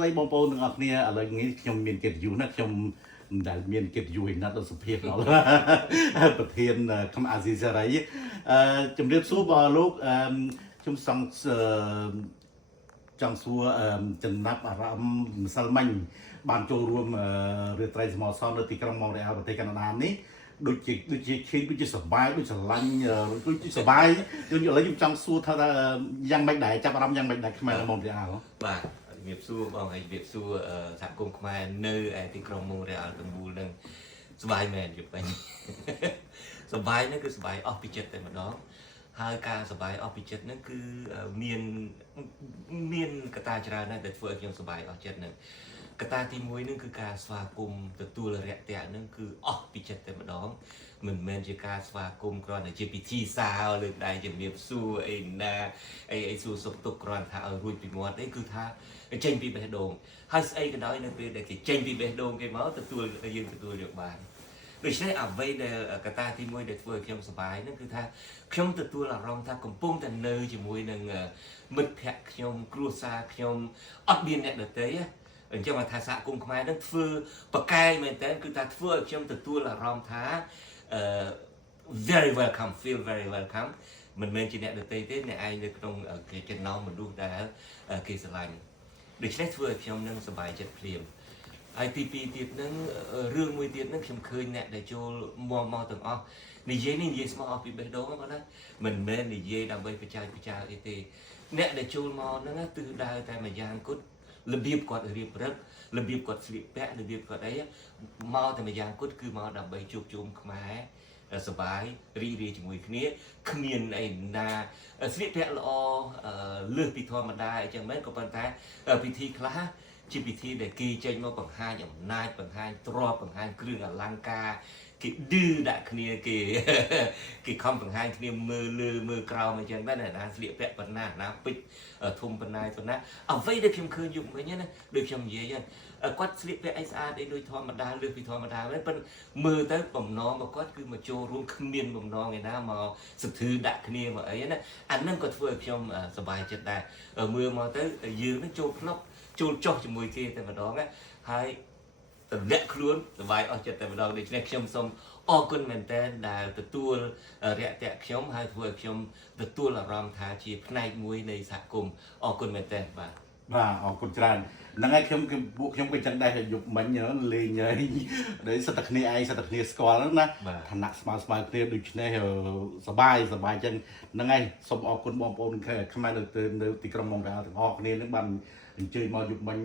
đây bông bông được ngọc nia ở đây nghĩ trong miền kiệt dũ nó trong đại miền kiệt dũ hình nó là sự việc đó là bậc thiên không ai gì ra đấy trong đêm số vào lúc trong sông trong xua chân nắp ở rام Salman ban châu rùm rửa tay màu son ở thị trường Montreal và thị Canada này đôi chỉ khi đôi chỉ sờ bài đôi sờ lanh đôi chỉ sờ bài đôi như lấy trong xua thay là giang bạch đại trong rام giang bạch đại không phải là Montrealបាទnghiệp xưaបងហើយnghiệp xưa សហគមន៍ខ្មែរនៅឯទីក្រុងម៉ូរ៉េអាល់ទាំងមូលនឹងសบายមែនយប់វិញសบายហ្នឹងគឺសบายអស់ពីចិត្តតែម្ដងហើយការសบายអស់ពីចិត្តហ្នឹងគឺមានកត្តាច្រើនណាស់ដែលធ្វើឲ្យខ្ញុំសบายអស់ចិត្តហ្នឹងកត្តាទី1ហ្នឹងគឺការស្វាគមន៍ទទួលរយៈហ្នឹងគឺអស់ពីចិត្តតែម្ដងមិនមែនជាការស្វាគមន៍គ្រាន់តែជាពិធីសារលើកដៃជំរាបសួរអីណាអីសួរសុខទុក្ខគ្រាន់ថាឲ្យរួចពីមាត់អីគឺថាចេញពីបេះដូងហើយស្អីក៏ដោយនៅពេលដែលគេចេញពីបេះដូងគេមកទទួលយើងទទួលយកបានដូច្នេះអ្វីដែលកត្តាទី1ដែលធ្វើឲ្យខ្ញុំសប្បាយហ្នឹងគឺថាខ្ញុំទទួលអារម្មណ៍ថាកំពុងតែនៅជាមួយនឹងមិត្តភ័ក្តិខ្ញុំគ្រួសារខ្ញុំអត់មានអ្នកដទៃអញ្ចឹងថាសហគមន៍ខ្មែរហ្នឹងធ្វើប្រកែកមែនតើគឺថាធ្វើឲ្យខ្ញុំទទួលអារម្មណ៍ថាvery welcome feel very welcome មិនមែនជាអ្នកដទៃទេអ្នកឯងនៅក្នុងចំណោមមនុស្សដែលគេស្រឡាញ់ដូច្នេះធ្វើឲ្យខ្ញុំនឹងសប្បាយចិត្តភ្លាមហើយទី2ទៀតហ្នឹងរឿងមួយទៀតហ្នឹងខ្ញុំឃើញអ្នកដែលចូលមកទាំងអស់និយាយនេះនិយាយស្មោះអស់ពីបេះដូងបងណាមិនមែននិយាយដើម្បីបច្ចាអីទេអ្នកដែលចូលមកហ្នឹងទិសដៅតែមួយយ៉ាងគត់របៀបគាត់រៀបរឹករបៀបគាត់ស្លៀកពាក់របៀបគាត់អីមកតែមួយយ៉ាងគត់គឺមកដើម្បីជួបជុំខ្មែរសប្បាយរីករាយជាមួយគ្នាគ្មានអីណាស្លៀកពាក់ល្អលើសពីធម្មតាអញ្ចឹងមែនក៏ប៉ុន្តែពិធីខ្លះជាពិធីដែលគេចេញមកបង្ហាញអំណាចបង្ហាញទ្រព្យបង្ហាញគ្រឿងអលង្ការគេឌឺដាក់គ្នាគេខំបង្ហាញគ្នាមើលលើមើលក្រោមអញ្ចឹងមែនណាស្លៀកពាក់ប៉ុណ្ណាណាពេជ្រធំប៉ុណ្ណាប៉ុណ្ណាអ្វីដែលខ្ញុំឃើញយប់មិញណាដូចខ្ញុំនិយាយគាត់ស្លៀកពាក់អីស្អាតអីដូចធម្មតាលើសពីធម្មតាមែនប៉ុន្តែមើលទៅបំណងរបស់គាត់គឺមកចូលរួមគ្មានបំណងឯណាមកសន្ធឺដាក់គ្នាមកអីណាអាហ្នឹងក៏ធ្វើឲ្យខ្ញុំសប្បាយចិត្តដែរមើលមកទៅយើងនឹងចូលភ្នក់ចូលចុះជាមួយគេតែម្ដងហើយតម្លាក់ខ្លួនសប្បាយអស់ចិត្តតែម្ដងដូច្នេះខ្ញុំសូមអរគុណមែនតើដែលទទួលរាក់ទាក់ខ្ញុំហើយធ្វើឲ្យខ្ញុំទទួលអារម្មណ៍ថាជាផ្នែកមួយនៃសហគមន៍អរគុណមែនតើបាទអរគុណច្រើនហ្នឹងហើយពួកខ្ញុំក៏ចឹងដែរយប់មិញលេងហើយដែលសិតតែគ្នាឯងសិតតែគ្នាស្គាល់ហ្នឹងណាឋានៈស្មើគ្នាដូច្នេះសប្បាយចឹងហ្នឹងហើយសូមអរគុណបងប្អូនខ្មែរនៅទីក្រុងម៉ុងរ៉ាល់ទាំងអស់គ្នានឹងបានអញ្ជើញមកយប់មិញ